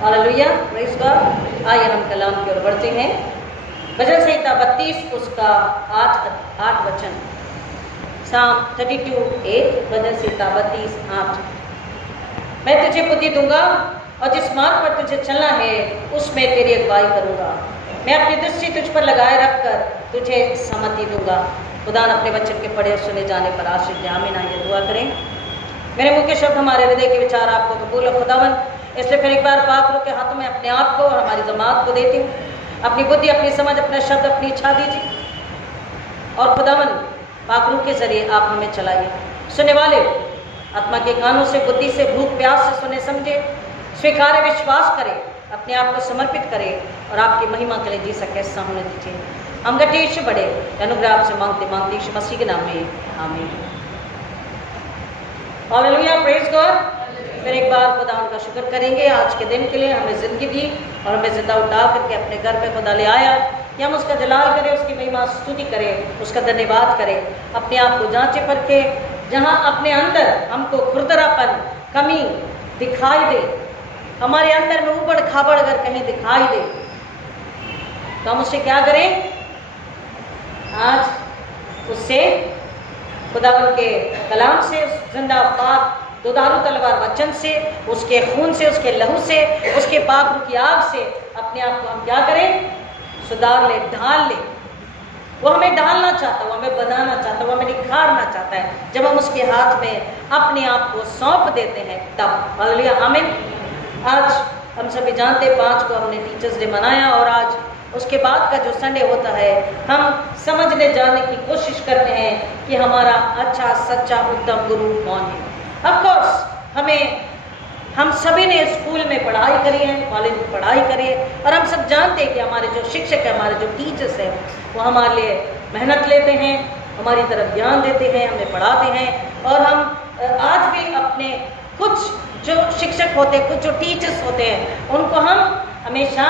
Hallelujah, praise God. आइए हम कलाम की ओर बढ़ते हैं। भजन संहिता 32 उसका 8 वचन। साम 32:8, भजन संहिता 32:8। मैं तुझे बुद्धि दूंगा और जिस मार्ग पर तुझे चलना है उसमें तेरी अगुवाई करूंगा। मैं अपनी दृष्टि तुझ पर लगाए रखकर तुझे सम्मति दूंगा। खुदा अपने वचन के पढ़े सुने जाने पर आशीष दे। आमीन। आइए दुआ करें। मेरे मुख्य शब्द हमारे हृदय के विचार आपको कबूल हो खुदावन, इसलिए फिर एक बार पाक रूह के हाथों में अपने आप को और हमारी जमात को देती हूँ। अपनी बुद्धि, अपनी समझ, अपना शब्द, अपनी इच्छा दीजिए और खुदावन पाक रूह के जरिए आप हमें चलाइए। सुनने वाले आत्मा के कानों से, बुद्धि से, भूख प्यास से सुने समझे, स्वीकारे, विश्वास करे, अपने आप को समर्पित करे और आपकी महिमा के लिए जी सके ऐसा होने दीजिए। हम गठेश बड़े अनुग्रह आपसे मांगते मांगते यीशु मसीह के नाम में आमीन। Hallelujah, praise God. फिर एक बार खुदा उनका शुक्र करेंगे आज के दिन के लिए, हमें ज़िंदगी दी और हमें ज़िंदा उठा करके अपने घर पे खुदा ले आया कि हम उसका जलाल करें, उसकी महिमा स्तुति करें, उसका धन्यवाद करें। अपने आप को जांचे परखे, जहाँ अपने अंदर हमको खुरदरापन, कमी दिखाई दे, हमारे अंदर में उबड़ खाबड़ अगर कहीं दिखाई दे तो हम उससे क्या करें? आज उससे खुदावन के कलाम से, जिंदा पाक दुधारू तलवार वचन से, उसके खून से, उसके लहू से, उसके पाक रूह की आग से अपने आप को हम क्या करें? सुधार ले, ढाल ले। वो हमें ढालना चाहता है, वो हमें बनाना चाहता है, वो हमें निखारना चाहता है। जब हम उसके हाथ में अपने आप को सौंप देते हैं तब। हालेलुया, आमीन। आज हम सभी जानते हैं 5 को हमने टीचर्स डे मनाया और आज उसके बाद का जो संडे होता है हम समझने जाने की कोशिश करते हैं कि हमारा अच्छा, सच्चा, उत्तम गुरु कौन है। ऑफ कोर्स हम सभी ने स्कूल में पढ़ाई करी है, कॉलेज में पढ़ाई करी है और हम सब जानते हैं कि हमारे जो शिक्षक हैं, हमारे जो टीचर्स हैं, वो हमारे लिए मेहनत लेते हैं, हमारी तरफ ज्ञान देते हैं, हमें पढ़ाते हैं। और हम आज भी अपने कुछ जो शिक्षक होते हैं, कुछ जो टीचर्स होते हैं, उनको हम हमेशा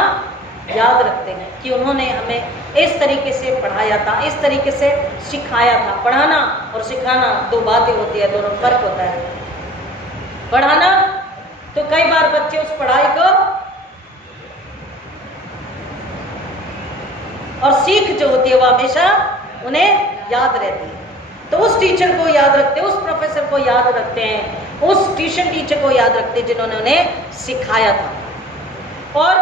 याद रखते हैं कि उन्होंने हमें इस तरीके से पढ़ाया था, इस तरीके से सिखाया था। पढ़ाना और सिखाना 2 बातें होती है, दोनों फर्क होता है। पढ़ाना तो कई बार बच्चे उस पढ़ाई को और सीख जो होती है वो हमेशा उन्हें याद रहती है। तो उस टीचर को याद रखते हैं, उस प्रोफेसर को याद रखते हैं, उस ट्यूशन टीचर को याद रखते हैं जिन्होंने उन्हें सिखाया था। और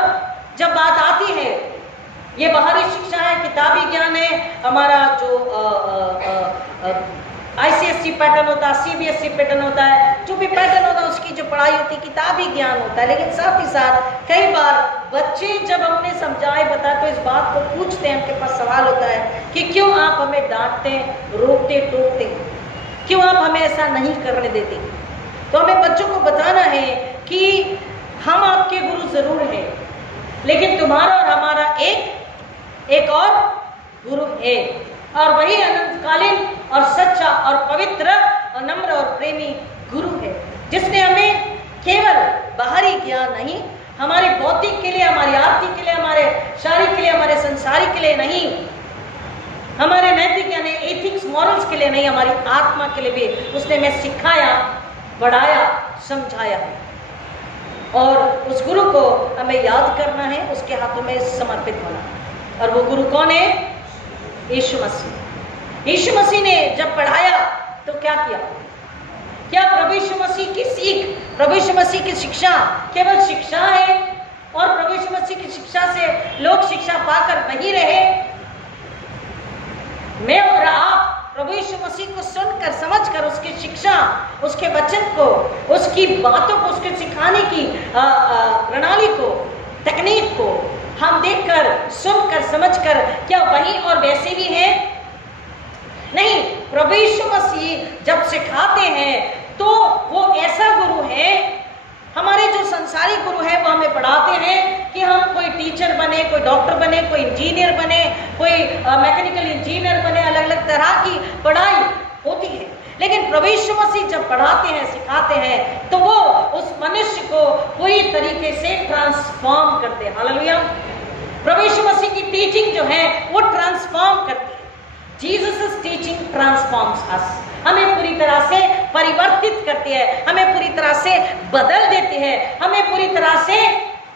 जब बात आती है, ये बाहरी शिक्षा है, किताबी ज्ञान है, हमारा जो ICSE पैटर्न होता है, CBSE पैटर्न होता है, जो भी पैटर्न होता है उसकी जो पढ़ाई होती है किताबी ज्ञान होता है। लेकिन साथ ही साथ कई बार बच्चे जब हमने समझाए बताए तो इस बात को पूछते हैं, उनके पास सवाल होता है कि क्यों आप हमें डांटते, रोकते, टोकते, क्यों आप हमें ऐसा नहीं करने देते। तो हमें बच्चों को बताना है कि हम आपके गुरु जरूर हैं, लेकिन तुम्हारा और हमारा एक और गुरु है और वही अनंतकालीन और सच्चा और पवित्र और नम्र और प्रेमी गुरु है, जिसने हमें केवल बाहरी ज्ञान नहीं, हमारे भौतिक के लिए, हमारी आर्थिक के लिए, हमारे शारीरिक के लिए, हमारे संसारिक के लिए नहीं, हमारे नैतिक यानी एथिक्स, मॉरल्स के लिए नहीं, हमारी आत्मा के लिए भी उसने हमें सिखाया, बढ़ाया, समझाया है। और उस गुरु को हमें याद करना है, उसके हाथों में समर्पित होना। और वो गुरु कौन है? यीशु मसीह। यीशु मसीह ने जब पढ़ाया तो क्या किया? क्या प्रभु यीशु मसीह की सीख, प्रभु यीशु मसीह की शिक्षा केवल शिक्षा है और प्रभु यीशु मसीह की शिक्षा से लोग शिक्षा पाकर वहीं रहे? मैं और आप प्रभु यीशु मसीह को सुनकर, समझकर, उसकी शिक्षा, उसके वचन को, उसकी बातों को, उसके सिखाने की प्रणाली को, तकनीक को हम देखकर, सुनकर, समझकर क्या वही और वैसे ही हैं? नहीं। प्रभु यीशु मसीह जब सिखाते हैं तो वो ऐसा गुरु है। हमारे जो संसारी गुरु है वो हमें पढ़ाते हैं कि हम कोई टीचर बने, कोई डॉक्टर बने, कोई इंजीनियर बने, कोई मैकेनिकल इंजीनियर बने, अलग अलग तरह की पढ़ाई होती है। लेकिन प्रभु यीशु मसीह जब पढ़ाते हैं, सिखाते हैं तो वो उस मनुष्य को पूरी तरीके से ट्रांसफॉर्म करते हैं। हालेलुया। प्रभु यीशु मसीह की टीचिंग जो है वो ट्रांसफॉर्म करती है। जीसस टीचिंग ट्रांसफॉर्म्स अस, हमें पूरी तरह से परिवर्तित करती है, हमें पूरी तरह से बदल देती है, हमें पूरी तरह से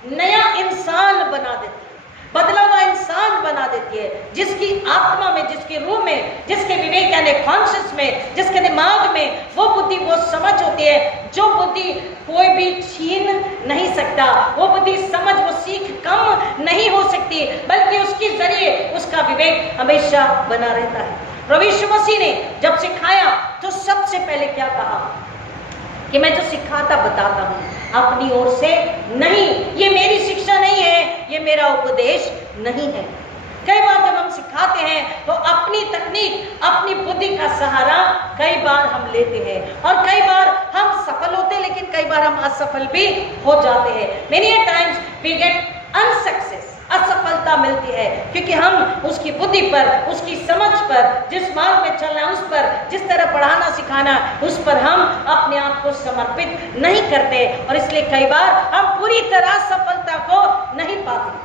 नया इंसान बना देती है, बदला हुआ इंसान बना देती है, जिसकी आत्मा में, जिसकी रूह में, जिसके विवेक यानी कॉन्शियस में, जिसके दिमाग में वो बुद्धि, वो समझ होती है जो बुद्धि कोई भी छीन नहीं सकता। वो बुद्धि, समझ, वो सीख कम नहीं हो सकती, बल्कि उसके जरिए उसका विवेक हमेशा बना रहता है। प्रभु यीशु मसीह ने जब सिखाया तो सबसे पहले क्या कहा कि मैं जो सिखाता बताता हूँ अपनी ओर से नहीं, ये मेरी शिक्षा नहीं है, ये मेरा उपदेश नहीं है। कई बार जब हम सिखाते हैं तो अपनी तकनीक, अपनी बुद्धि का सहारा कई बार हम लेते हैं और कई बार हम सफल होते हैं, लेकिन कई बार हम असफल भी हो जाते हैं। Many times we get unsuccess, असफलता मिलती है क्योंकि हम उसकी बुद्धि पर, उसकी समझ पर, जिस मार्ग में चलना उस पर, जिस तरह पढ़ाना सिखाना उस पर हम अपने आप को समर्पित नहीं करते और इसलिए कई बार हम पूरी तरह सफलता को नहीं पाते।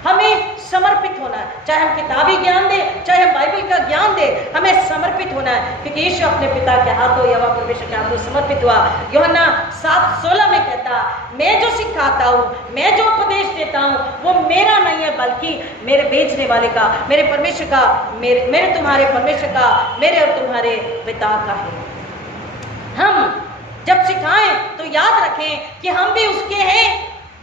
हमें समर्पित होना है, चाहे हम किताबी ज्ञान दें, चाहे हम बाइबल का ज्ञान दें, हमें समर्पित होना है क्योंकि यीशु अपने पिता के हाथों, यहोवा परमेश्वर के हाथों समर्पित हुआ। यूहन्ना 7:16 में कहता, मैं जो सिखाता हूँ, मैं जो उपदेश देता हूँ वो मेरा नहीं है बल्कि मेरे भेजने वाले का, मेरे परमेश्वर का, मेरे तुम्हारे परमेश्वर का, मेरे और तुम्हारे पिता का है। हम जब सिखाएं तो याद रखें कि हम भी उसके हैं,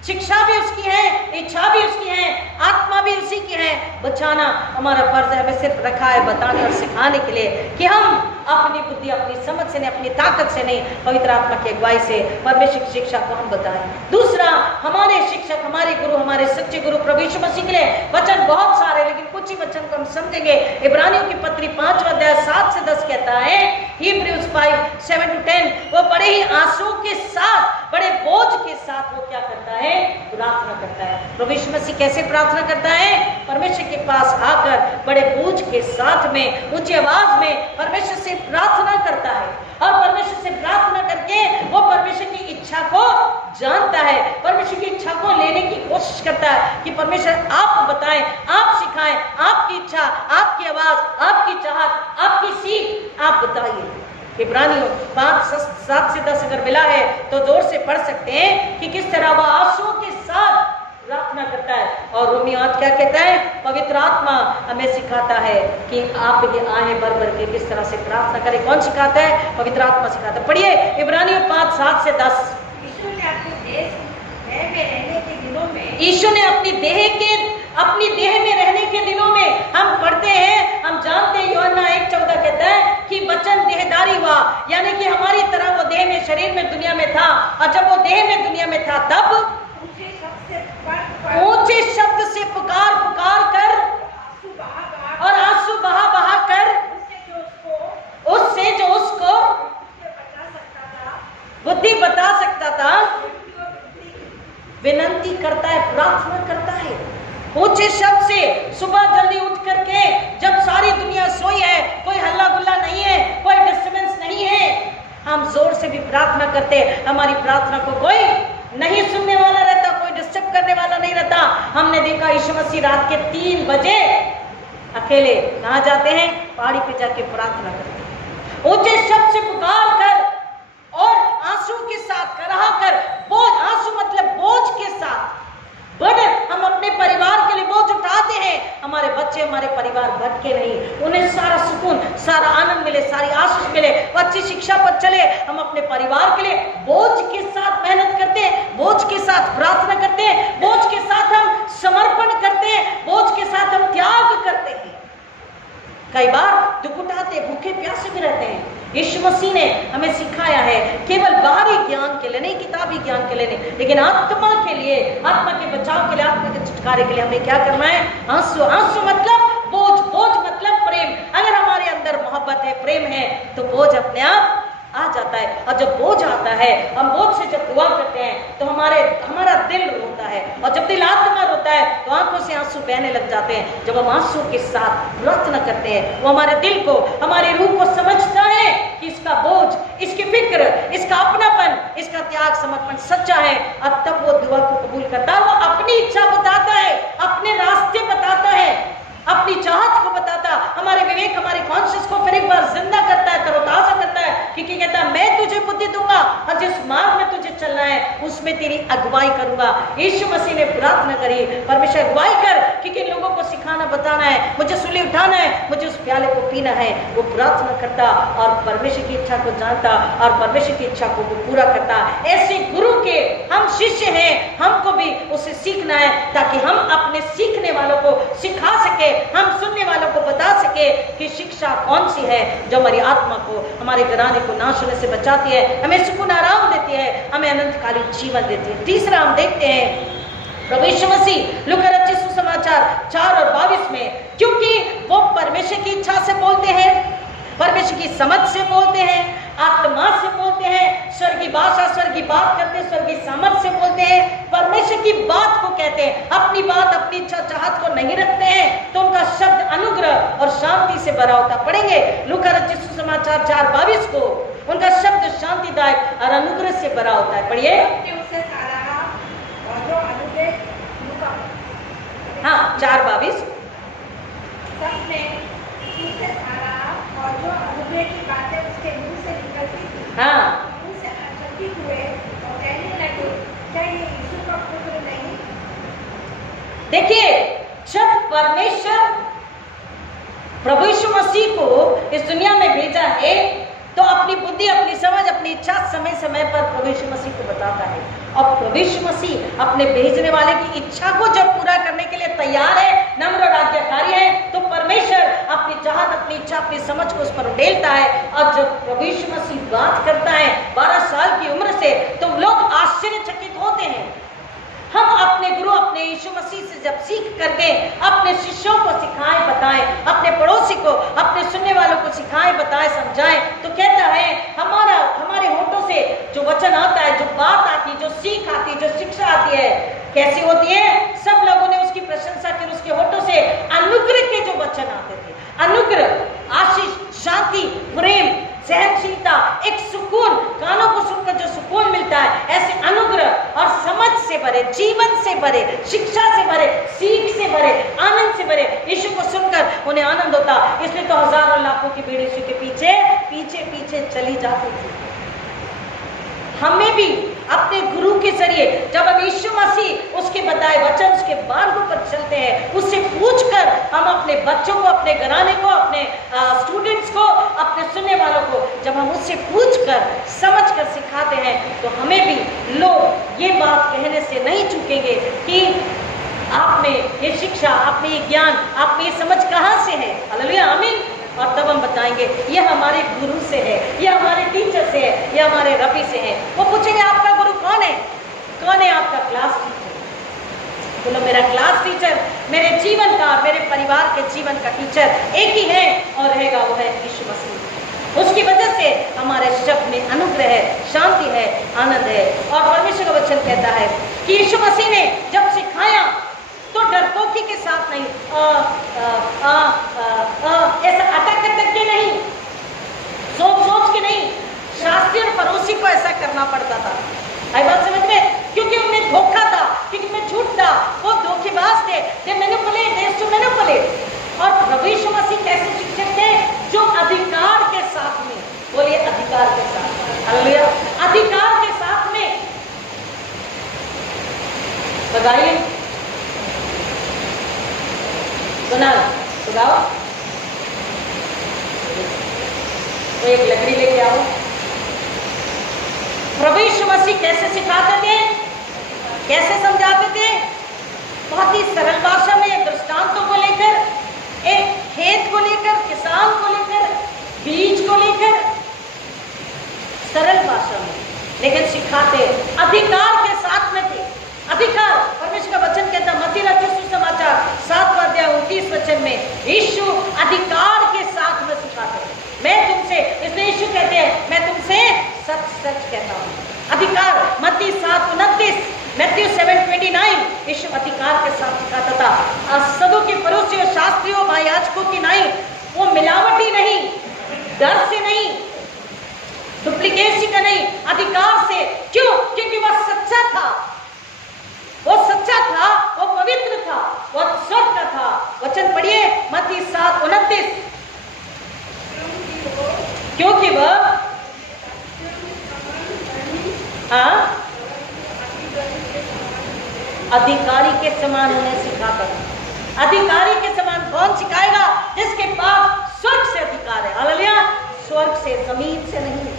शिक्षा भी उसकी है, इच्छा भी उसकी है, आत्मा भी उसी की है। बचाना हमारा फर्ज है, हमें सिर्फ रखा है बताकर सिखाने के लिए कि हम अपनी बुद्धि, अपनी समझ से नहीं, अपनी ताकत से नहीं, पवित्र आत्मा की अगुवाई से परमेश्वर की शिक्षा को हम बताएं। दूसरा, हमारे शिक्षक, हमारे गुरु, हमारे सच्चे गुरु प्रभु यीशु मसीह के लिए वचन बहुत सारे, लेकिन कुछ ही वचन को हम समझेंगे। इब्रानियों की पत्री 5वां अध्याय 7 से 10 कहता है, Hebrews 5:7-10, वो बड़े ही आंसू के साथ, बड़े बोझ के साथ वो क्या करता है? प्रार्थना करता है। प्रभु यीशु मसीह कैसे प्रार्थना करता है? परमेश्वर के पास आकर बड़े बोझ के साथ में, ऊंची आवाज में परमेश्वर से प्रार्थना करता है और परमेश्वर से प्रार्थना करके वो परमेश्वर की इच्छा को जानता है, परमेश्वर की इच्छा को लेने की कोशिश करता है कि परमेश्वर आप बताएं, आप सिखाएं, आपकी इच्छा, आपकी आवाज, आपकी चाहत, आपकी सीख आप बताइए। इब्रानियों 5:7 से 10 अगर मिला है तो जोर से पढ़ सकते हैं कि किस तरह वह आंसू के साथ प्रार्थना करता है। और रोमी 8 क्या कहता है? पवित्र आत्मा हमें सिखाता है कि आप ये आहें भर भर के किस तरह से प्रार्थना करें। कौन सिखाता है? पवित्र आत्मा सिखाता है। पढ़िए इब्रानियों 5:7 से 10। यीशु ने अपनी देह में रहने के दिनों में, यीशु ने अपनी देह में रहने के दिनों में, हम पढ़ते हैं, हम जानते हैं, यूहन्ना 1:14 कहता है कि वचन देहधारी हुआ, यानी कि हमारी तरह वो देह में, शरीर में, दुनिया में था। और जब वो देह में, दुनिया में था तब ऊंचे शब्द से पुकार पुकार कर और आंसू बहा बहा कर उससे जो उसको बुद्धि बता सकता था विनंती करता है, प्रार्थना करता है ऊंचे शब्द से। सुबह जल्दी उठ करके, जब सारी दुनिया सोई है, कोई हल्ला गुल्ला नहीं है, कोई डिस्टर्बेंस नहीं है, हम जोर से भी प्रार्थना करते हैं। हमारी प्रार्थना को कोई नहीं सुनने वाला रहता, कोई डिस्टर्ब करने वाला नहीं रहता। हमने देखा यीशु मसीह रात के 3 बजे अकेले कहाँ जाते हैं? पहाड़ी पे जाके प्रार्थना करते हैं, ऊंचे शब्द से पुकार कर और आंसू के साथ कराह कर, बोझ, आंसू मतलब बोझ के साथ, बर्डन, हम अपने परिवार के लिए बोझ उठाते हैं। हमारे बच्चे, हमारे परिवार भटके नहीं, उन्हें सारा सुकून, सारा आनंद मिले, सारी आशीष मिले, वो अच्छी शिक्षा पर चले। हम अपने परिवार के लिए बोझ के साथ मेहनत करते हैं, बोझ के साथ प्रार्थना करते हैं, बोझ के साथ हम समर्पण करते हैं, बोझ के साथ हम त्याग करते हैं। कई बार दुख उठाते, भूखे प्यासे भी रहते हैं। यीशु मसीह ने हमें सिखाया है केवल बाहरी ज्ञान के लिए नहीं, किताबी ज्ञान के लिए नहीं, लेकिन आत्मा के लिए, आत्मा के बचाव के लिए, आत्मा के छुटकारे के लिए हमें क्या करना है? आंसू। आंसू मतलब बोझ, बोझ मतलब प्रेम। अगर हमारे अंदर मोहब्बत है, प्रेम है, तो बोझ अपने आप आ जाता है। और जब बोझ आता है, हम बोझ से जब दुआ करते हैं तो हमारा दिल रोता है, और जब दिल आत्मा रोता है तो आंखों से आंसू बहने लग जाते हैं। जब हम आंसू के साथ प्रार्थना करते हैं, वो हमारे दिल को, हमारी रूह को समझता है कि इसका बोझ, इसकी फिक्र, इसका अपनापन, इसका त्याग, समर्पण सच्चा है। अब तब वो दुआ को कबूल करता है। वो अपनी इच्छा बताता है, अपने रास्ते बताता है, अपनी चाहत को बताता, हमारे विवेक, हमारे कॉन्शियस को फिर एक बार जिंदा करता है, तरोताजा करता है, क्योंकि कहता है मैं तुझे बुद्धि दूंगा और जिस मार्ग में तुझे चलना है उसमें तेरी अगुवाई करूंगा। यीशु मसीह ने प्रार्थना करी, परमेश्वर अगुवाई कर कि किन लोगों को सिखाना बताना है, मुझे सूली उठाना है, मुझे उस प्याले को पीना है। वो प्रार्थना करता और परमेश्वर की इच्छा को जानता और परमेश्वर की इच्छा को वो पूरा करता। ऐसे गुरु के हम शिष्य हैं, हमको भी उसे सीखना है ताकि हम अपने सीखने वालों को सिखा सके, हम सुनने वालों को बता सके कि शिक्षा कौन सी है जो हमारी आत्मा को, हमारे घराने को नाश होने से बचाती है, हमें सुकून आराम देती है, हमें अनंतकालीन जीवन देती है। तीसरा हम देखते हैं प्रभु यीशु मसीह लूका रचित सुसमाचार 4 और 22 में, क्योंकि वो परमेश्वर की इच्छा से बोलते हैं, परमेश्वर की समझ से बोलते हैं, आत्मा से बोलते हैं, स्वर्गीय भाषा, स्वर्गीय बात करते हैं, स्वर्गीय सामर्थ से बोलते हैं, परमेश्वर की बात को कहते हैं, अपनी बात, अपनी इच्छा चाहत को नहीं रखते हैं, तो उनका शब्द अनुग्रह और शांति से भरा होता। पढ़ेंगे लूका रचित सुसमाचार 4:22 को, उनका शब्द शांतिदायक और अनुग्रह से भरा होता है। पढ़िए। हाँ, 4:22। और जो अनुग्रह की बातें उसके मुंह से निकलती थी, हाँ, उनसे आश्चर्यचकित हुए और कहने लगे, क्या ये यीशु का पुत्र नहीं? देखिए, जब परमेश्वर प्रभु यीशु मसीह को इस दुनिया में भेजा है तो अपनी बुद्धि, अपनी समझ, अपनी इच्छा समय समय पर प्रभु यीशु मसीह को बताता है। और प्रभु यीशु मसीह अपने भेजने वाले की इच्छा को जब पूरा करने के लिए तैयार है, नम्र और आज्ञाकारी है, तो परमेश्वर अपनी चाहत, अपनी इच्छा, अपनी समझ को उस पर उड़ेलता है। और जब प्रभु यीशु मसीह बात करता है 12 साल की उम्र से, तो लोग आश्चर्यचकित होते हैं। हम अपने गुरु, अपने यीशु मसीह से जब सीख करके अपने शिष्यों को सिखाएं, बताएं, अपने पड़ोसी को, अपने सुनने वालों को सिखाएं, बताएं, समझाएं, तो कहता है हमारे होठों से जो वचन आता है, जो बात आती है, जो सीख आती है, जो शिक्षा आती है, कैसी होती है? सब लोगों ने उसकी प्रशंसा की। उसके होठों से अनुग्रह के जो वचन आते थे, अनुग्रह, आशीष, शांति, प्रेम, सहनशीलता, एक सुकून, कानों को सुनकर जो सुकून मिलता है, ऐसे अनुग्रह और समझ से भरे, जीवन से भरे, शिक्षा से भरे, सीख से भरे, आनंद से भरे, यीशु को सुनकर उन्हें आनंद होता। इसलिए तो हजारों लाखों की भीड़ यीशु के पीछे पीछे पीछे चली जाती थी। हमें भी अपने गुरु के जरिए जब हम यीशु मसीह उसके बताए वचन, उसके मार्ग पर चलते हैं, उससे पूछकर हम अपने बच्चों को, अपने घराने को, अपने स्टूडेंट्स को, अपने सुनने वालों को जब हम उससे पूछकर, समझकर सिखाते हैं, तो हमें भी लोग ये बात कहने से नहीं चूकेंगे कि आप में ये शिक्षा, आप में ये ज्ञान, आप में ये समझ कहाँ से है। हालेलुया, आमीन। और तब हम बताएंगे ये हमारे गुरु से है, ये हमारे टीचर से है, ये हमारे रबी से है। वो पूछेंगे आपका गुरु कौन है? कौन है आपका क्लास टीचर? बोलो मेरा क्लास टीचर, मेरे जीवन का, मेरे परिवार के जीवन का टीचर एक ही है और रहेगा, वो है यीशु मसीह। उसकी वजह से हमारे शब्द में अनुग्रह है, शांति है, आनंद है। और परमेश्वर का वचन कहता है कि यीशु मसीह ने जब सिखाया तो डरपोकी के साथ नहीं, ऐसा अटक के नहीं, सोच के नहीं, शास्त्री और फरोशी को ऐसा करना पड़ता था। आई बात समझ में? क्योंकि उनमें धोखा था, क्योंकि उनमें झूठ था, वो धोखेबाज थे, they manipulate। और प्रभु यीशु मसीह कैसे शिक्षक थे? जो अधिकार के साथ में, बोलिए अधिकार के साथ, हालेलुया, अधिकार के साथ में बताइए, सुनाओ, तो एक लकड़ी लेके आओ। प्रभु यीशु मसीह कैसे सिखाते थे, कैसे समझाते थे? बहुत ही सरल भाषा में, एक दृष्टांतों को लेकर, एक खेत को लेकर, किसान को लेकर, बीज को लेकर, सरल भाषा में, लेकिन सिखाते अधिकार के साथ में थे। अधिकार, परमेश्वर का वचन कहता है मत्ती रचित सुसमाचार 7वां अध्याय 29 वचन में, यीशु अधिकार के साथ में सिखाते हैं। मैं तुमसे, इसलिए यीशु कहते हैं मैं तुमसे सच सच कहता हूँ। अधिकार, मत्ती 7:29, मैथ्यू 7:29, यीशु अधिकार के साथ सिखाता था। सदूकी, फरीसियों, शास्त्रियों, महायाजकों की नहीं, वो मिलावटी नहीं, डर से नहीं, डुप्लीकेसी का नहीं, अधिकार से। क्यों? क्योंकि वह सच्चा था, वो सच्चा था, वो पवित्र था, वो स्वर्ग का था। वचन पढ़िए मत्ती 7:29, क्योंकि वह अधिकारी के समान उन्हें सिखाता था। अधिकारी के समान कौन सिखाएगा? जिसके पास स्वर्ग से अधिकार है। हालेलुया! स्वर्ग से, जमीन से नहीं,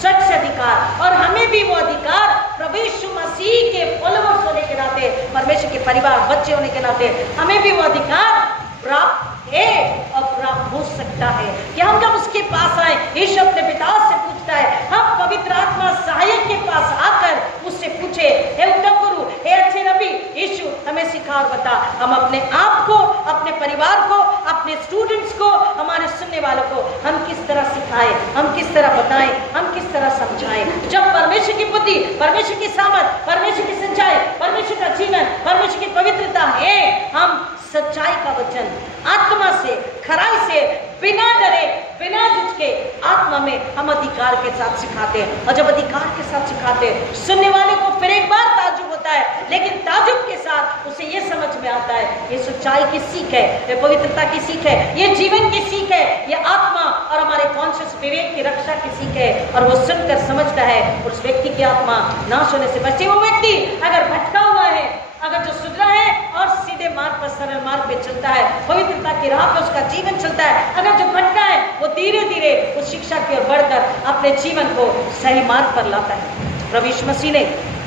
स्वर्ग से अधिकार। और हमें भी वो अधिकार प्रभु यीशु मसीह के फॉलोअर्स होने के नाते, परमेश्वर के परिवार बच्चे होने के नाते हमें भी वो अधिकार प्राप्त है और प्राप्त हो सकता है कि हम जब उसके पास आए, यीशु अपने पिता से पूछता है, हम पवित्र आत्मा सहायक के पास आकर उससे पूछे, हे उत्तम गुरु, हे अच्छे नबी, यीशु हमें सिखा और बता। हम अपने आप को, अपने परिवार को, अपने स्टूडेंट्स को, हमारे सुनने वालों को हम किस तरह सिखाएं, हम किस तरह बताएं, हम किस तरह समझाएं। जब परमेश्वर की बुद्धि, परमेश्वर की सामर्थ, परमेश्वर की सच्चाई, परमेश्वर का जीवन, परमेश्वर की पवित्रता है, हम सच्चाई का वचन आत्मा से, खराई से, बिना डरे, बिना झिझके आत्मा में हम अधिकार के साथ सिखाते हैं। और जब अधिकार के साथ सिखाते हैं, सुनने वाले को फिर एक बार ताजुब होता है, लेकिन ताजुब के साथ उसे ये समझ में आता है, ये सच्चाई की सीख है, ये पवित्रता की सीख है, ये जीवन की सीख है, ये आत्मा और हमारे कॉन्शियस विवेक की रक्षा की सीख है। और वो सुनकर समझता है, उस व्यक्ति की आत्मा नाश होने से बचे। वो व्यक्ति अगर भटका हुआ है, अगर जो सुधरा है और सीधे मार्ग पर, सरल मार्ग पे चलता है, पवित्रता की राह पे उसका जीवन चलता है, अगर जो भटका है वो धीरे धीरे उस शिक्षा की ओर बढ़कर अपने जीवन को सही मार्ग पर लाता है। प्रभु यीशु मसीह ने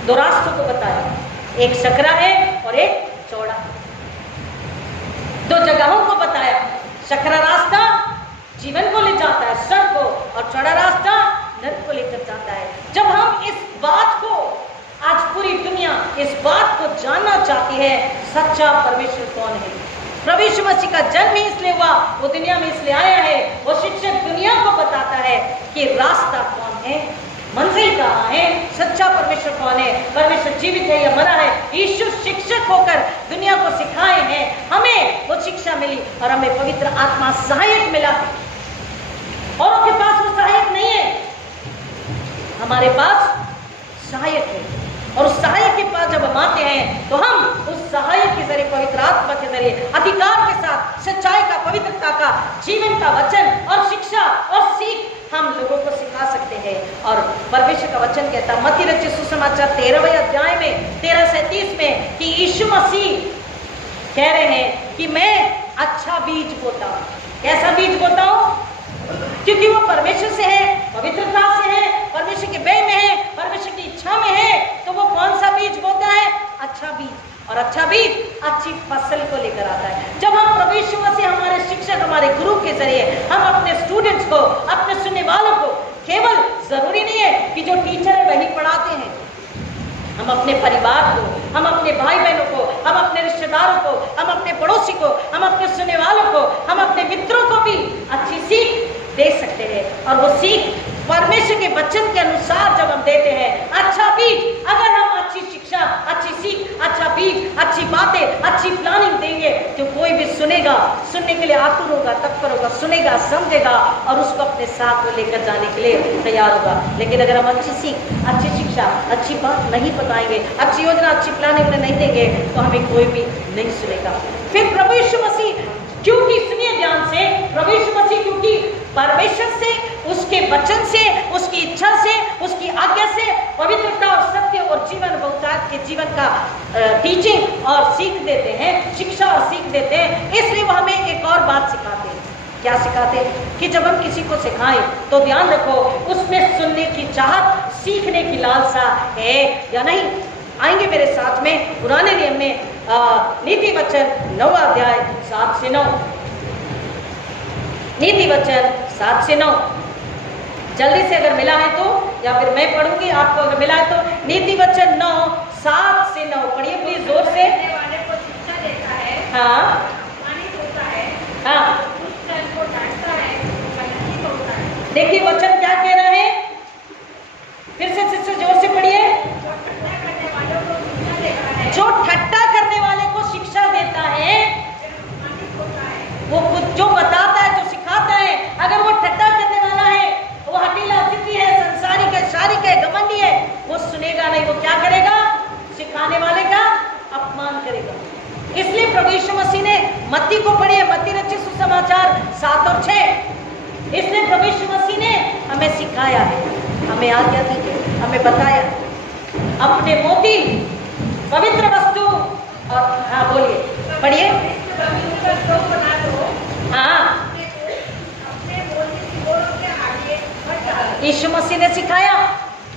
दो रास्तों को बताया, एक सकरा है और एक चौड़ा। दो जगहों को बताया। सकरा रास्ता जीवन को ले जाता है, स्वर्ग को, और चौड़ा रास्ता नरक को लेकर जाता है। जब हम इस बात को, आज पूरी दुनिया इस बात को जानना चाहती है, सच्चा परमेश्वर कौन है। प्रभु यीशु मसीह का जन्म ही इसलिए हुआ, वो दुनिया में इसलिए आया है, वो शिक्षक दुनिया को बताता है कि रास्ता कौन है, मंजिल कहाँ है, सच्चा परमेश्वर कौन है, परमेश्वर जीवित है या मरा है। यीशु शिक्षक होकर दुनिया को सिखाए हैं, हमें वो शिक्षा मिली और हमें पवित्र आत्मा सहायक मिला। और उनके पास वो सहायक नहीं है, हमारे पास सहायक है। और उस सहायक के पास जब हम आते हैं तो हम उस सहायक के जरिए, पवित्र आत्मा के जरिए, अधिकार के साथ सच्चाई का, पवित्रता का, जीवन का वचन और शिक्षा और सीख हम लोगों को सिखा सकते हैं। और परमेश्वर का वचन कहता है मत्ती रचित सुसमाचार 13वें अध्याय में 13 से 30 में कि यीशु मसीह कह रहे हैं कि मैं अच्छा बीज बोता हूँ। कैसा बीज बोता हूँ? क्योंकि वो परमेश्वर से है, पवित्रता से है, परमेश्वर के व्यय में है, परमेश्वर की इच्छा में है, तो वो कौन सा बीज बोता है? अच्छा बीज। और अच्छा बीज अच्छी फसल को लेकर आता है। जब हम प्रभु यीशु मसीह, हमारे शिक्षक, हमारे गुरु के जरिए हम अपने स्टूडेंट्स को, अपने सुनने वालों को, केवल जरूरी नहीं है कि जो टीचर है वही पढ़ाते हैं, हम अपने परिवार को, हम अपने भाई बहनों को, हम अपने रिश्तेदारों को, हम अपने पड़ोसी को, हम अपने सुनने वालों को, हम अपने मित्रों को भी अच्छी सीख दे सकते हैं। और वो सीख परमेश्वर के वचन के अनुसार जब हम देते हैं, अच्छा बीज, अगर हम अच्छी शिक्षा, अच्छी सीख, अच्छा बीज, अच्छी बातें, अच्छी प्लानिंग देंगे तो कोई भी सुनेगा, सुनने के लिए आतुर होगा, तत्पर होगा, सुनेगा, समझेगा और उसको अपने साथ में लेकर जाने के लिए तैयार होगा। लेकिन अगर हम अच्छी सीख, अच्छी शिक्षा, अच्छी बात नहीं बताएंगे, अच्छी योजना, अच्छी प्लानिंग उन्हें नहीं देंगे तो हमें कोई भी नहीं सुनेगा। फिर प्रभु यीशु मसीह, क्योंकि सुनिए ध्यान से, प्रभु यीशु मसीह क्योंकि परमेश्वर से, उसके वचन से, उसकी इच्छा से, उसकी आज्ञा से पवित्रता और सत्य और जीवन बहुतायत के जीवन का टीचिंग और सीख देते हैं, शिक्षा और सीख देते हैं, इसलिए वो हमें एक और बात सिखाते हैं। क्या सिखाते हैं? कि जब हम किसी को सिखाएं तो ध्यान रखो, उसमें सुनने की चाहत, सीखने की लालसा है या नहीं। आएंगे मेरे साथ में पुराने नियम में नीति वचन 9वां अध्याय 7 से 9। नीति वचन 7 से 9। जल्दी से अगर मिला है तो, या फिर मैं पढ़ूंगी, आपको अगर मिला है तो नीति वचन 9 7 से 9 पढ़िए प्लीज जोर से। वाले को शिक्षा देता है, हाँ सम्मानित होता है, हाँ, दुष्ट जन को डांटता है, दंडित होता है। देखिए वचन क्या कह रहा है, फिर से जोर से पढ़िए। जो ठट्टा करने वाले को शिक्षा देता है, वो खुद जो बताता है, जो सिखाता है, अगर वो ठट्टा करने वाला है, वो हठीला जिद्दी है, संसारिक है, शारीरिक है, घमंडी है, वो सुनेगा नहीं, वो क्या करेगा? सिखाने वाले का अपमान करेगा। इसलिए प्रभु यीशु मसीह ने मत्ती को पढ़िए, मत्ती रचित सुसमाचार 7 और 6। इसलिए प्रभु यीशु मसीह ने हमें सिखाया है, हमें आज्ञा दी है, हमें बताया अपने मोती पवित्र वस्तु और हाँ बोलिए, पढ़िए। बना दो, हाँ, अपने बोलने की बोलो के आगे बढ़ जाओ। यीशु मसीह ने सिखाया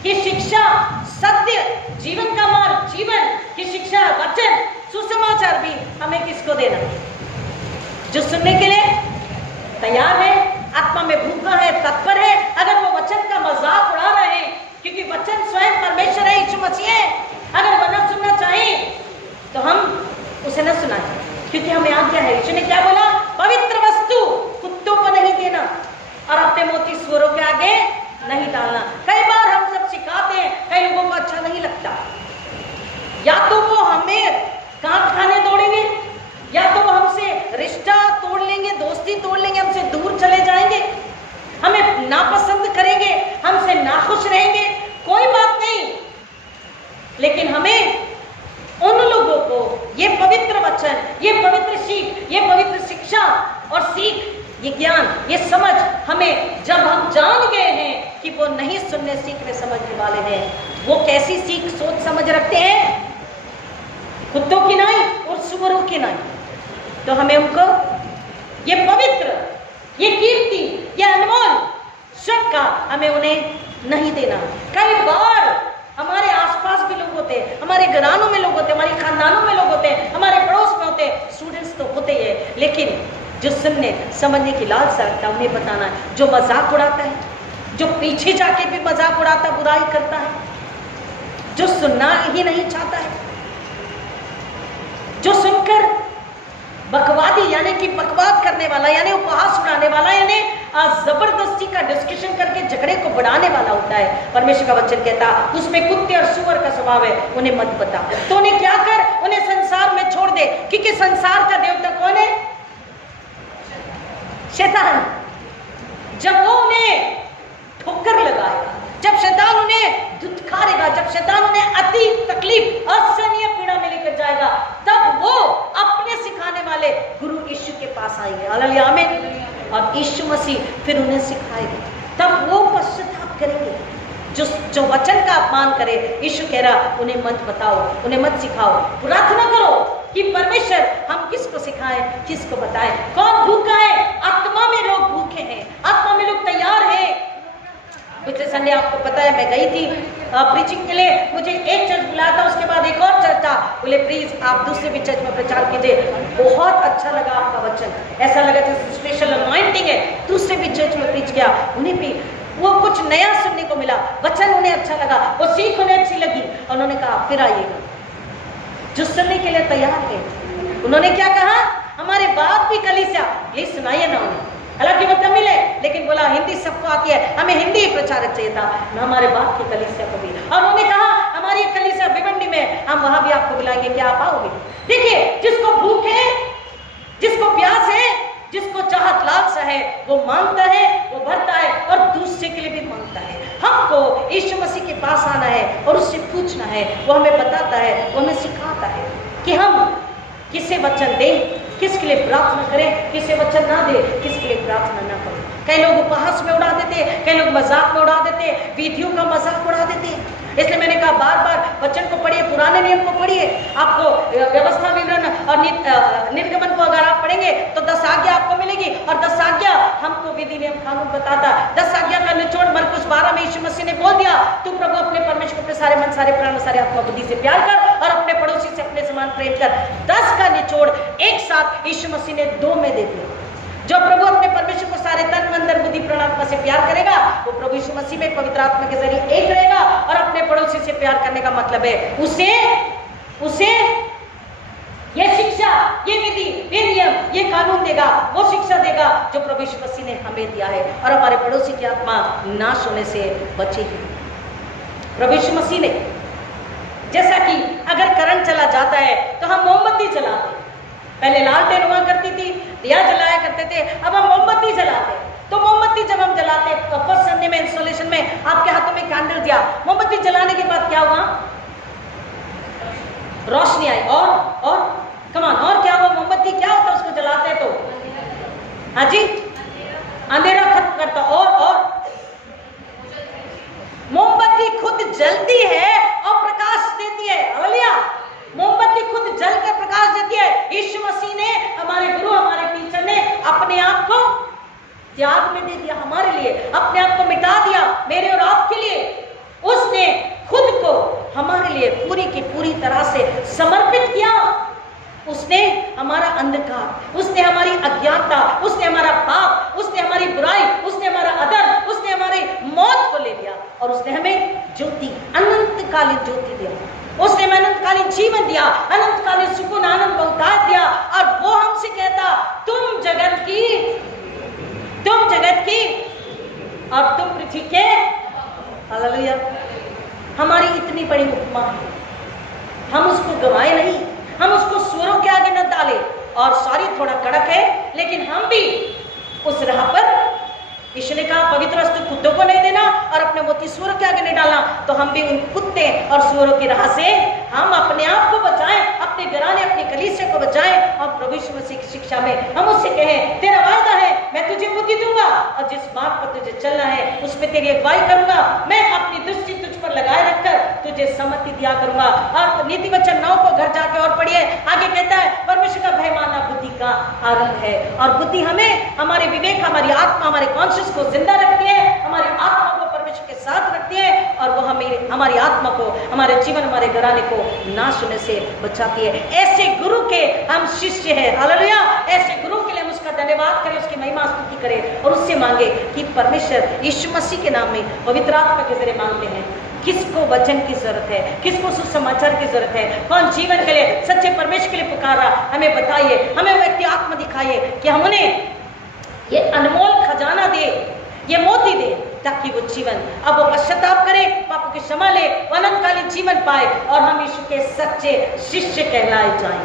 कि शिक्षा, सत्य, जीवन का मार्ग, जीवन की शिक्षा, वचन, सुसमाचार भी हमें किसको देना? जो सुनने के लिए तैयार है, आत्मा में भूखा है, तत्पर है। अगर वो वचन का मजाक उड़ा रहे हैं, क्योंकि वचन स्वयं परमेश्वर है, यीशु मसीह है, अगर वो न सुनना चाहे तो हम उसे न सुनाएं, क्योंकि हमें आज्ञा है। यीशु ने क्या बोला? पवित्र वस्तु कुत्तों को नहीं देना और अपने मोती सूअरों के आगे नहीं डालना। कई बार हम सब सिखाते हैं, कई लोगों को अच्छा नहीं लगता। या तो वो हमें काट खाने दौड़ेंगे, या तो वो हमसे रिश्ता तोड़ लेंगे, दोस्ती तोड़ लेंगे, हमसे दूर चले जाएंगे, हमें नापसंद करेंगे, हमसे नाखुश रहेंगे। कोई बात नहीं, लेकिन हमें उन लोगों को ये पवित्र वचन, ये पवित्र सीख, ये पवित्र शिक्षा और सीख, ये ज्ञान, ये समझ हमें जब हम जान गए हैं कि वो नहीं सुनने, सीखने, समझने वाले हैं, वो कैसी सीख, सोच, समझ रखते हैं, कुत्तों की नहीं और सुअरों की नहीं, तो हमें उनको ये पवित्र, ये कीर्ति, ये अनमोल शिक्षा हमें उन्हें नहीं देना। कई बार हमारे आसपास भी लोग होते हैं, हमारे घरानों में लोग होते हैं, हमारे खानदानों में लोग होते हैं, हमारे पड़ोस में होते हैं, स्टूडेंट्स तो होते ही है, लेकिन जो सुनने समझने की लालसा रखता है उन्हें बताना है। जो मजाक उड़ाता है, जो पीछे जाके भी मजाक उड़ाता, बुराई करता है, जो सुनना ही नहीं चाहता है, जो सुनकर बकवादी यानी कि बकवाद करने वाला, यानी उपहास उड़ाने वाला, यानी जबरदस्ती का डिस्कशन करके झगड़े को बढ़ाने वाला होता है, परमेश्वर का वचन कहता उसमें कुत्ते और सुअर का स्वभाव है, उन्हें मत बता। तो उन्हें क्या कर, उन्हें संसार में छोड़ दे, क्योंकि संसार का देवता कौन है? शैतान। जब वो उन्हें ठोकर लगाएगा, जब शैतान उन्हें धुतकारेगा, जब शैतान उन्हें अति तकलीफ, असहनीय पीड़ा में लेकर जाएगा, तब वो अपने सिखाने वाले गुरु यीशु के पास आएंगे। हालेलुया, आमीन। और यीशु मसीह फिर उन्हें सिखाएगा, तब वो पश्चाताप करेंगे। जो वचन का अपमान करे, यीशु कह रहा उन्हें मत बताओ, उन्हें मत सिखाओ। प्रार्थना करो कि परमेश्वर हम किसको सिखाएं, किसको बताएं। कौन भूखा है? आत्मा में लोग भूखे हैं, आत्मा में लोग तैयार हैं। पिछले संडे आपको पता है मैं गई थी प्रीचिंग के लिए, मुझे एक चर्च बुलाया था, उसके बाद एक और चर्च था, बोले प्लीज आप दूसरे भी चर्च में प्रचार कीजिए। बहुत अच्छा लगा आपका वचन, ऐसा लगा जैसे स्पेशल अनॉइंटिंग है। दूसरे भी चर्च में प्रीच किया, उन्हें भी वो कुछ नया सुनने को मिला, वचन उन्हें अच्छा लगा, वो सीख उन्हें अच्छी लगी, और उन्होंने कहा फिर आइएगा। जो सुनने के लिए तैयार है, उन्होंने क्या कहा, हमारे बात भी कलीसिया प्लीज सुनाइए ना उन्हें। हालांकि वो तमिल है, लेकिन बोला हिंदी सबको आती है, हमें हिंदी ही प्रचारक चाहिए था, हमारे बाप की कलीसिया को भी। और उन्होंने कहा हमारी कलीसिया भिवंडी में, हम वहां भी आपको बुलाएंगे, क्या आप आओगे? देखिए, जिसको भूख है, जिसको प्यास है, जिसको चाहत लालसा है, वो मांगता है, वो भरता है और दूसरे के लिए भी मांगता है। हमको यीशु मसीह के पास आना है और उससे पूछना है, वो हमें बताता है, वो हमें सिखाता है कि हम किसे वचन दें, किसके लिए प्रार्थना करें, किसे वचन ना दे, किसके लिए प्रार्थना ना करें। कई लोग उपहास में उड़ा देते, कई लोग मजाक में उड़ा देते, विधियों का मजाक उड़ा देते। इसलिए मैंने कहा बार बार वचन को पढ़िए, पुराने नियम को पढ़िए। आपको व्यवस्था विवरण और निर्गमन को अगर आप पढ़ेंगे तो 10 आज्ञा आपको मिलेगी, और 10 आज्ञा हमको विधि नियम कानून बताता। 10 आज्ञा का निचोड़ मरकुस 12 में यीशु मसीह ने बोल दिया, तू प्रभु अपने परमेश्वर को अपने सारे मन, सारे प्राण, सारे आत्मा, बुद्धि से प्यार कर और अपने पड़ोसी से अपने समान प्रेम कर। 10 का निचोड़ एक साथ यीशु मसीह ने 2 में दे दिया। जो प्रभु अपने परमेश्वर को सारे तन, मन, धन, बुद्धि, प्राण, आत्मा से प्यार करेगा, वो प्रभु यीशु मसीह में पवित्र आत्मा के जरिए एक रहेगा। और अपने पड़ोसी से प्यार करने का मतलब है उसे ये शिक्षा, ये विधि, ये नियम, ये कानून देगा, वो शिक्षा देगा जो प्रभु यीशु मसीह ने हमें दिया है, और हमारे पड़ोसी की आत्मा नाश होने से बचेगी। प्रभु यीशु मसीह ने, जैसा कि अगर करंट चला जाता है तो हम मोमबत्ती जलाते हैं। पहले लालटेन हुआ करती थी, दिया जलाया करते थे, अब हम मोमबत्ती जलाते हैं। तो मोमबत्ती जब हम जलाते हैं, तो फर्स्ट संडे में इंस्टॉलेशन में आपके हाथों में कैंडल दिया, मोमबत्ती जलाने के बाद क्या हुआ? रोशनी आई। और कमान, और क्या हुआ? मोमबत्ती क्या होता है उसको जलाते हैं तो? हाँ जी, अंधेरा खत्म करता। और मोमबत्ती खुद जलती है और प्रकाश देती है। हालेलुया। जल कर प्रकाश देती है। यीशु मसीह ने, हमारे गुरु, हमारे टीचर ने अपने आप को त्याग में दे दिया हमारे लिए, अपने आप को मिटा दिया मेरे और आपके लिए। उसने खुद को हमारे लिए पूरी की पूरी तरह से समर्पित किया। उसने हमारा अंधकार, उसने हमारी अज्ञानता, उसने हमारा पाप, उसने हमारी बुराई, उसने हमारा अधर्म, उसने हमारी मौत को ले लिया और उसने हमें ज्योति, अनंतकालीन ज्योति दिया। उसने हमें अनंतकालीन जीवन दिया, अनंतकालीन सुकून, आनंद का उतार दिया। और वो हमसे कहता, तुम जगत की और तुम पृथ्वी के। हालेलुया। हमारी इतनी बड़ी उपमा, हम उसको गवाए नहीं, हम उसको सूरों के आगे न डाले। और सॉरी थोड़ा कड़क है, लेकिन हम भी उस राह पर, यीशु ने कहा पवित्र वस्तु कुत्तों को नहीं देना और अपने मोती सूरों के आगे नहीं डालना, तो हम भी उन कुत्ते और सूरों की राह से हम अपने आप को बचाएं, अपने घराने, अपने कलीसिया को बचाएं। और प्रभु यीशु मसीह की शिक्षा में हम उससे कहें, तेरा वायदा है मैं तुझे बुद्धि दूंगा और जिस बात पर तुझे चलना है उसमें तेरी अगुवाई करूंगा। मैं अपनी दृष्टि तुझ पर लगाए रखकर तुझे सम्मति दिया करूंगा। और नीति वचन 9 को घर जाके और पढ़िए, आगे कहता है परमेश्वर का भय मानना बुद्धि का आरंभ है। और बुद्धि हमें, हमारे विवेक, हमारी आत्मा, हमारे कॉन्शियस को जिंदा रखती है, हमारी आत्मा को परमेश्वर के साथ रखती है और वो हमारी आत्मा को, हमारे जीवन, हमारे घराने को नाश होने से बचाती है। ऐसे गुरु के हम शिष्य हैं। हालेलुया। ऐसे गुरु के लिए हम उसका धन्यवाद करें, उसकी महिमा स्तुति करें और उससे मांगे कि परमेश्वर यीशु मसीह के नाम में पवित्र आत्मा के जरिए मांगते हैं। किसको वचन की जरूरत है, किसको सुसमाचार की जरूरत है, कौन जीवन के लिए, सच्चे परमेश्वर के लिए पुकार रहा, हमें बताइए, हमें व्यक्ति आत्मा दिखाइए कि हम उन्हें ये अनमोल खजाना दे, ये मोती दे, ताकि वो जीवन, अब वो पश्चाताप करे, पापों की क्षमा ले, अनंतकालीन जीवन पाए और हम यीशु के सच्चे शिष्य कहलाए जाएं।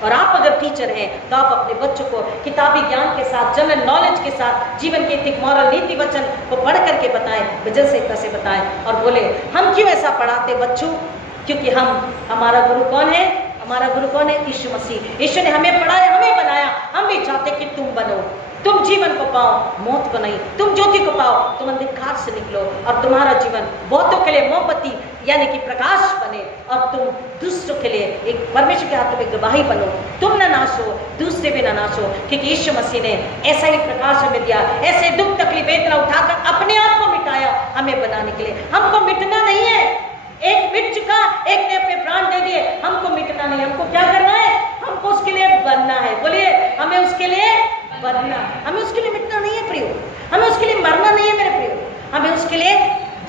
और आप अगर टीचर हैं तो आप अपने बच्चों को किताबी ज्ञान के साथ, जनरल नॉलेज के साथ, जीवन के एथिक, मॉरल, नीति वचन को पढ़ करके बताएं, वजन संहिता से बताएं और बोले हम क्यों ऐसा पढ़ाते बच्चों, क्योंकि हमारा गुरु कौन है? हमारा गुरु कौन है? यीशु मसीह। यीशु ने हमें पढ़ाया, हमें बनाया, हम भी चाहते कि तुम बनो, तुम जीवन को पाओ, मौत को नहीं, तुम ज्योति को पाओ, तुम अंधकार से निकलो और तुम्हारा जीवन बहुतों के लिए मोमबत्ती यानी कि प्रकाश बने और तुम दूसरों के लिए एक परमेश्वर के हाथों में गवाही बनो। तुम ना नाश हो, दूसरे भी ना नाश हो, क्योंकि यीशु मसीह ने ऐसा ही प्रकाश हमें दिया, ऐसे दुख तकलीफ वेदना उठाकर अपने आप को मिटाया हमें बनाने के लिए। हमको मिटना नहीं है, एक मिट चुका, एक ने अपने प्राण दे दिए, हमको मिटना नहीं, हमको क्या करना है? हमको उसके लिए बनना है। बोलिए, हमें उसके लिए बनना, हमें उसके लिए मिटना नहीं है प्रियो, हमें उसके लिए मरना नहीं है मेरे प्रियो, हमें उसके लिए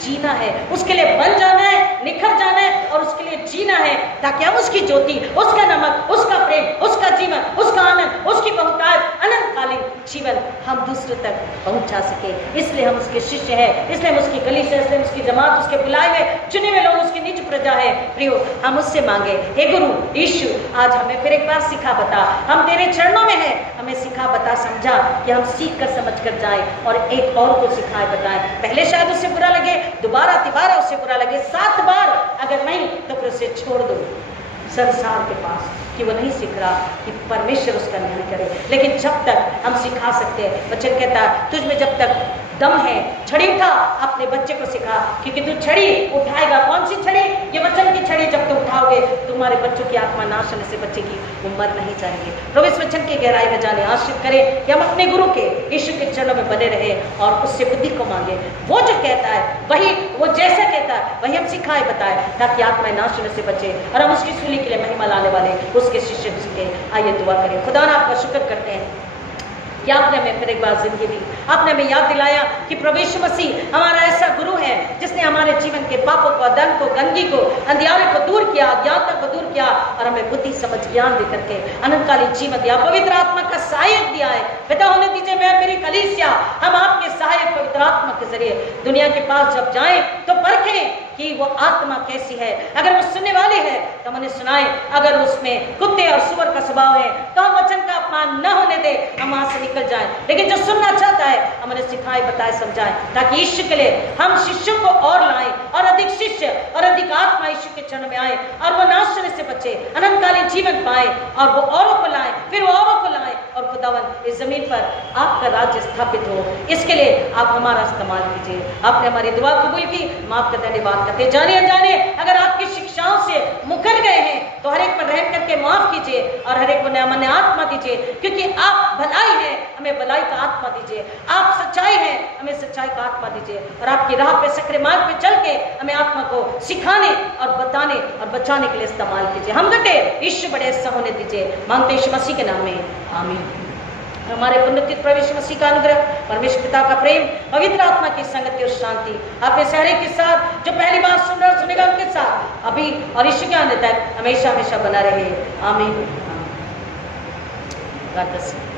जीना है, उसके लिए बन जाना है, निखर जाना है और उसके लिए जीना है, ताकि हम उसकी ज्योति, उसका नमक, उसका प्रेम, उसका जीवन, उसका आनंद, उसकी बहुतायत, अनंतकालीन जीवन हम दूसरों तक पहुंचा सके। इसलिए हम उसके शिष्य हैं, इसलिए हम उसकी कलीसिया, इसलिए हम उसकी जमात, उसके बुलाए हुए चुने हुए लोग, उसकी निज प्रजा है। प्रियो, हम उससे मांगे, हे गुरु यीशु, आज हमें फिर एक बार सिखा बता, हम तेरे चरणों में हैं, हमें सिखा बता, समझा कि हम सीख कर समझ कर जाए और एक और को सिखाए बताए। पहले शायद उससे बुरा लगे, दोबारा तिबारा उससे बुरा लगे, 7 बार, अगर नहीं तो फिर उसे छोड़ दो संसार के पास कि वो नहीं सीख रहा, कि परमेश्वर उसका न्याय करे। लेकिन जब तक हम सिखा सकते हैं, वचन कहता है तुझ में जब तक दम है छड़ी उठा, अपने बच्चे को सिखा, क्योंकि तू छड़ी उठाएगा। कौन सी छड़ी? ये वचन की छड़ी जब तुम उठाओगे तुम्हारे बच्चों की आत्मा नाश होने से बचेगी, वो मर नहीं जाएंगे। प्रभु इस वचन की गहराई में जाने आशीर्वाद करें कि हम अपने गुरु के यीशु के चरणों में बने रहे और उससे बुद्धि को मांगे। वो जो कहता है वही, वो जैसा कहता है वही हम सिखाए बताए, ताकि आत्मा नाश होने से बचे और हम उसकी सूली के लिए महिमा लाने वाले उसके शिष्य बन। आइए दुआ करें। खुदा ना आपका शुक्र करते हैं कि आपने हमें फिर एक बार जिंदगी दी, आपने हमें याद दिलाया कि प्रभु यीशु मसीह हमारा ऐसा गुरु है जिसने हमारे जीवन के पापों को, अधर्म को, गंदगी को, अंधियारे को दूर किया, अज्ञानता को दूर किया और हमें बुद्धि, समझ, ज्ञान दे करके अनंतकालीन जीवन दिया, पवित्र आत्मा का सहायक दिया है। पिता होने दीजिए, मैं मेरी कलीसिया, हम आपके सहायक पवित्र आत्मा के जरिए दुनिया के पास जब जाएं तो परखें कि वो आत्मा कैसी है। अगर वो सुनने वाली है तो हम उन्हें सुनाएं, अगर उसमें कुत्ते और सुअर का स्वभाव है तो हम वचन का अपमान न होने दे, हम वहां से निकल जाएं। लेकिन जो सुनना चाहता है हम उन्हें सिखाएं, बताएं, समझाएं, ताकि यीशु के लिए हम शिष्यों को और लाएं और अधिक शिष्य और अधिक आत्मा यीशु के चरण में आए और वो नाश होने से बचे, अनंतकालीन जीवन पाए और वो औरों को लाएं, फिर वो औरों को लाएं और खुदावन इस जमीन पर आपका राज्य स्थापित हो। इसके लिए आप हमारा इस्तेमाल कीजिए। आपने हमारी दुआ कबूल की, हम आपका धन्यवाद करते। जाने अनजाने अगर आपकी शिक्षाओं से मुकर गए हैं तो हर एक पर रहम करके माफ कीजिए और हर एक को नया मन आत्मा दीजिए, क्योंकि आप भलाई है, हमें भलाई का आत्मा दीजिए। आप सच्चाई है, हमें सच्चाई का आत्मा दीजिए। और आपकी राह पे सकरे मार्ग पे चल के हमें आत्मा को सिखाने और बताने और बचाने के लिए इस्तेमाल कीजिए। हम घटे यीशु बड़े ऐसा होने दीजिए, मांगते यीशु मसीह के नाम में, आमीन। हमारे पुण्यतित प्रभु यीशु मसीह का अनुग्रह, परमेश्वर पिता का प्रेम, पवित्र आत्मा की संगति और शांति आपके सारे के साथ, जो पहली बार सुन रहे सुनेगा उनके साथ अभी और यीशु के आने तक हमेशा हमेशा बना रहे, आमीन। God bless you.